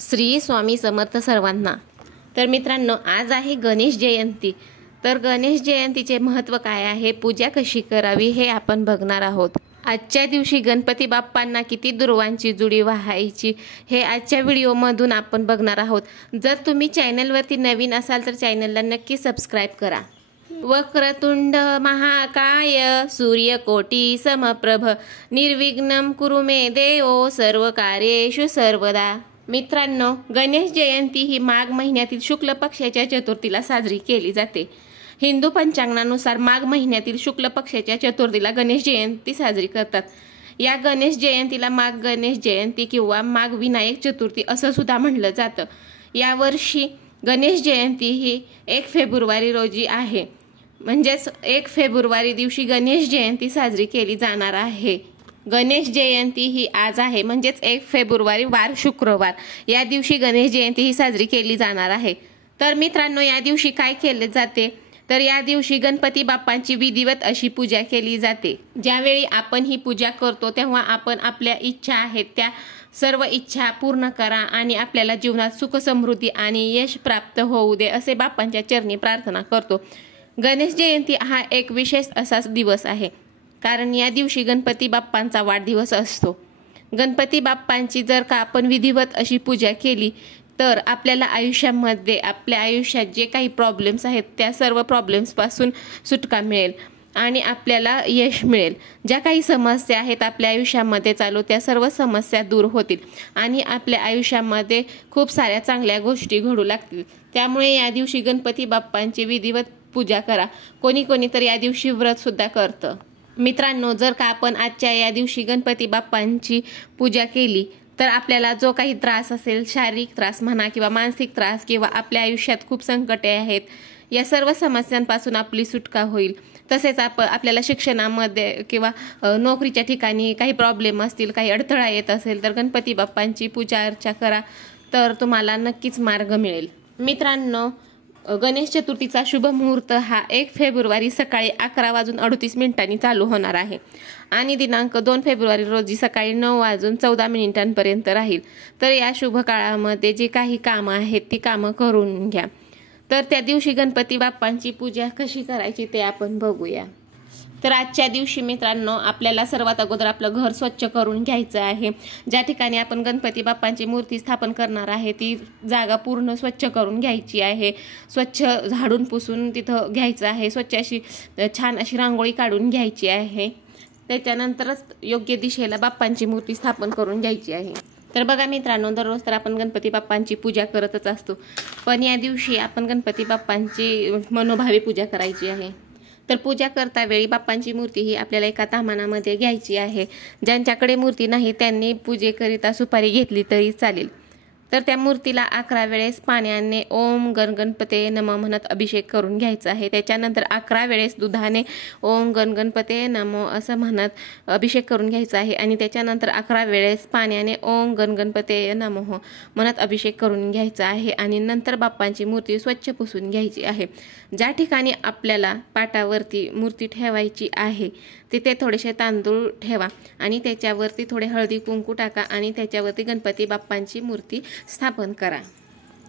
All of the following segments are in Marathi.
श्री स्वामी समर्थ सर्वांना। तर मित्रांनो, आज आहे गणेश जयंती। तर गणेश जयंतीचे महत्त्व काय आहे, पूजा कशी करावी हे आपण बघणार आहोत। आजच्या दिवशी गणपती बाप्पांना किती दुर्वांची जुडी वाहायची हे आजच्या व्हिडिओमधून आपण बघणार आहोत। जर तुम्ही चॅनलवरती नवीन असाल तर चॅनलला नक्की सबस्क्राइब करा। वक्रतुंड महाकाय सूर्यकोटी समप्रभ निर्विघ्नं कुरु मे देव सर्वकार्येषु सर्वदा। मित्रांनो, गणेश जयंती ही माघ महिन्यातील शुक्ल पक्षाच्या चतुर्थीला साजरी केली जाते। हिंदू पंचांगानुसार माघ महिन्यातील शुक्ल पक्षाच्या चतुर्थीला गणेश जयंती साजरी करतात। या गणेश जयंतीला माघ गणेश जयंती किंवा माघ विनायक चतुर्थी असं सुद्धा म्हटलं जातं। यावर्षी गणेश जयंती ही 1 फेब्रुवारी रोजी आहे, म्हणजेच 1 फेब्रुवारी दिवशी गणेश जयंती साजरी केली जाणार आहे। गणेश जयंती ही आज आहे, म्हणजेच 1 फेब्रुवारी वार शुक्रवार या दिवशी गणेश जयंती ही साजरी केली जाणार आहे। तर मित्रांनो, या दिवशी काय केले जाते, तर या दिवशी गणपती बाप्पांची विधिवत अशी पूजा केली जाते। ज्यावेळी आपण ही पूजा करतो तेव्हा आपण आपल्या इच्छा आहेत त्या सर्व इच्छा पूर्ण करा आणि आपल्याला जीवनात सुख समृद्धी आणि यश प्राप्त होऊ दे असे बाप्पांच्या चरणी प्रार्थना करतो। गणेश जयंती हा एक विशेष असा दिवस आहे, कारण या दिवशी गणपती बाप्पांचा वाढदिवस असतो। गणपती बाप्पांची जर का आपण विधिवत अशी पूजा केली तर आपल्याला आयुष्यामध्ये आपल्या आयुष्यात जे काही प्रॉब्लेम्स आहेत त्या सर्व प्रॉब्लेम्सपासून सुटका मिळेल आणि आपल्याला यश मिळेल। ज्या काही समस्या आहेत आपल्या आयुष्यामध्ये चालू त्या सर्व समस्या दूर होतील आणि आपल्या आयुष्यामध्ये खूप साऱ्या चांगल्या गोष्टी घडू लागतील। त्यामुळे या दिवशी गणपती बाप्पांची विधिवत पूजा करा। कोणी तर या दिवशी व्रत सुद्धा करतं। मित्रांनो, जर का आपण आजच्या या दिवशी गणपती बाप्पांची पूजा केली तर आपल्याला जो काही त्रास असेल, शारीरिक त्रास म्हणा किंवा मानसिक त्रास किंवा आपल्या आयुष्यात खूप संकटे आहेत, या सर्व समस्यांपासून आपली सुटका होईल। तसेच आपल्याला शिक्षणामध्ये किंवा नोकरीच्या ठिकाणी काही प्रॉब्लेम असतील, काही अडथळा येत असेल तर गणपती बाप्पांची पूजा अर्चा करा, तर तुम्हाला नक्कीच मार्ग मिळेल। मित्रांनो, गणेश चतुर्थीचा शुभ मुहूर्त हा 1 फेब्रुवारी सकाळी 11:38 चालू होणार आहे आणि दिनांक 2 फेब्रुवारी रोजी सकाळी 9:14 राहील। तर या शुभ काळामध्ये जे काही कामं आहेत ती कामं करून घ्या। तर त्या दिवशी गणपती बाप्पांची पूजा कशी करायची ते आपण बघूया। तर आजच्या दिवशी मित्रांनो, आपल्याला सर्वात अगोदर आपलं घर स्वच्छ करून घ्यायचं आहे। ज्या ठिकाणी आपण गणपती बाप्पांची मूर्ती स्थापन करणार आहे ती जागा पूर्ण स्वच्छ करून घ्यायची आहे। स्वच्छ झाडून पुसून तिथं घ्यायचं आहे। स्वच्छ अशी छान अशी रांगोळी काढून घ्यायची आहे। त्याच्यानंतरच योग्य दिशेला बाप्पांची मूर्ती स्थापन करून घ्यायची आहे। तर बघा मित्रांनो, दररोज तर आपण गणपती बाप्पांची पूजा करतच असतो, पण या दिवशी आपण गणपती बाप्पांची मनोभावे पूजा करायची आहे। तर पूजा करता वेळी बाप्पांची मूर्ती ही आपल्याला एका ताम्हाणामध्ये घ्यायची आहे। ज्यांच्याकडे मूर्ती नाही त्यांनी पूजेकरिता सुपारी घेतली तरी चालेल। तर त्या मूर्तीला 11 वेळेस पाण्याने ओम गणगणपते नमः म्हणत अभिषेक करून घ्यायचा आहे। त्याच्यानंतर 11 वेळेस दुधाने ओम गणगणपते नमो असं म्हणत अभिषेक करून घ्यायचा आहे आणि त्याच्यानंतर 11 वेळेस पाण्याने ओम गणगणपते नमः म्हणत अभिषेक करून घ्यायचा आहे आणि नंतर बाप्पांची मूर्ती स्वच्छ पुसून घ्यायची आहे। ज्या ठिकाणी आपल्याला पाटावरती मूर्ती ठेवायची आहे तिथे थोडेसे तांदूळ ठेवा आणि त्याच्यावरती थोडे हळदी कुंकू टाका आणि त्याच्यावरती गणपती बाप्पांची मूर्ती स्थापन करा।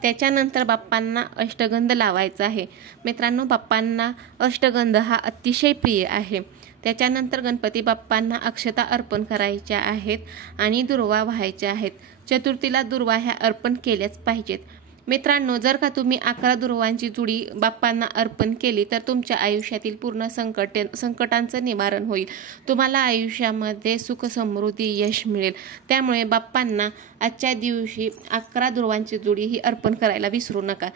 त्याच्यानंतर बाप्पांना अष्टगंध लावायचा आहे। मित्रांनो, बाप्पांना अष्टगंध हा अतिशय प्रिय आहे। त्याच्यानंतर गणपती बाप्पांना अक्षता अर्पण करायच्या आहेत आणि दुर्वा वाहायच्या आहेत। चतुर्थीला दुर्वा ह्या अर्पण केल्याच पाहिजेत। मित्रांनो, जर का तुम्ही 11 दुर्वांची जुडी बाप्पांना अर्पण केली तर तुमच्या आयुष्यातील पूर्ण संकटांचं निवारण होईल। तुम्हाला आयुष्यामध्ये सुख समृद्धी यश मिळेल। त्यामुळे बाप्पांना आजच्या दिवशी 11 दुर्वांची जुडी ही अर्पण करायला विसरू नका।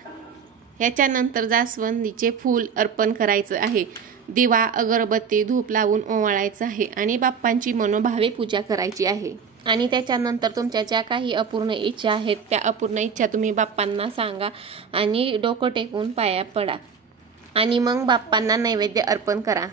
याच्यानंतर जास्वंदीचे फूल अर्पण करायचं आहे। दिवा अगरबत्ती धूप लावून ओवाळायचं आहे आणि बाप्पांची मनोभावे पूजा करायची आहे। आणि त्याच्यानंतर तुमच्या ज्या काही अपूर्ण इच्छा आहेत त्या अपूर्ण इच्छा तुम्ही बाप्पांना सांगा आणि डोकं टेकून पाया पडा आणि मग बाप्पांना नैवेद्य अर्पण करा।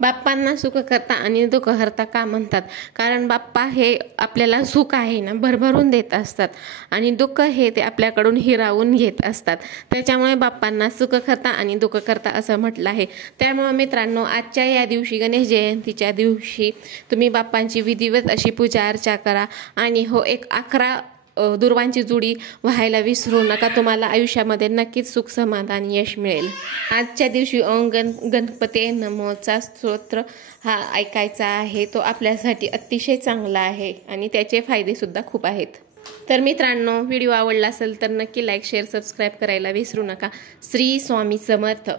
बाप्पांना सुख करता आणि दुःख हरता का म्हणतात, कारण बाप्पा हे आपल्याला सुख आहे ना भरभरून देत असतात आणि दुःख हे ते आपल्याकडून हिरावून घेत असतात। त्याच्यामुळे बाप्पांना सुख करता आणि दुःख करता असं म्हटलं आहे। त्यामुळे मित्रांनो, आजच्या या दिवशी गणेश जयंतीच्या दिवशी तुम्ही बाप्पांची विधिवत अशी पूजा अर्चा करा आणि हो, एक 11 दुर्वांची जुडी व्हायला विसरू नका. तुम्हाला आयुष्यामध्ये नक्कीच सुख समाधान यश मिळेल. आजच्या दिवशी ओम गणपते नमोचा स्तोत्र हा ऐकायचा आहे. तो आपल्यासाठी अतिशय चांगला आहे आणि त्याचे फायदेसुद्धा खूप आहेत. तर मित्रांनो, व्हिडिओ आवडला असेल तर नक्की लाईक शेअर सबस्क्राईब करायला विसरू नका. श्री स्वामी समर्थ.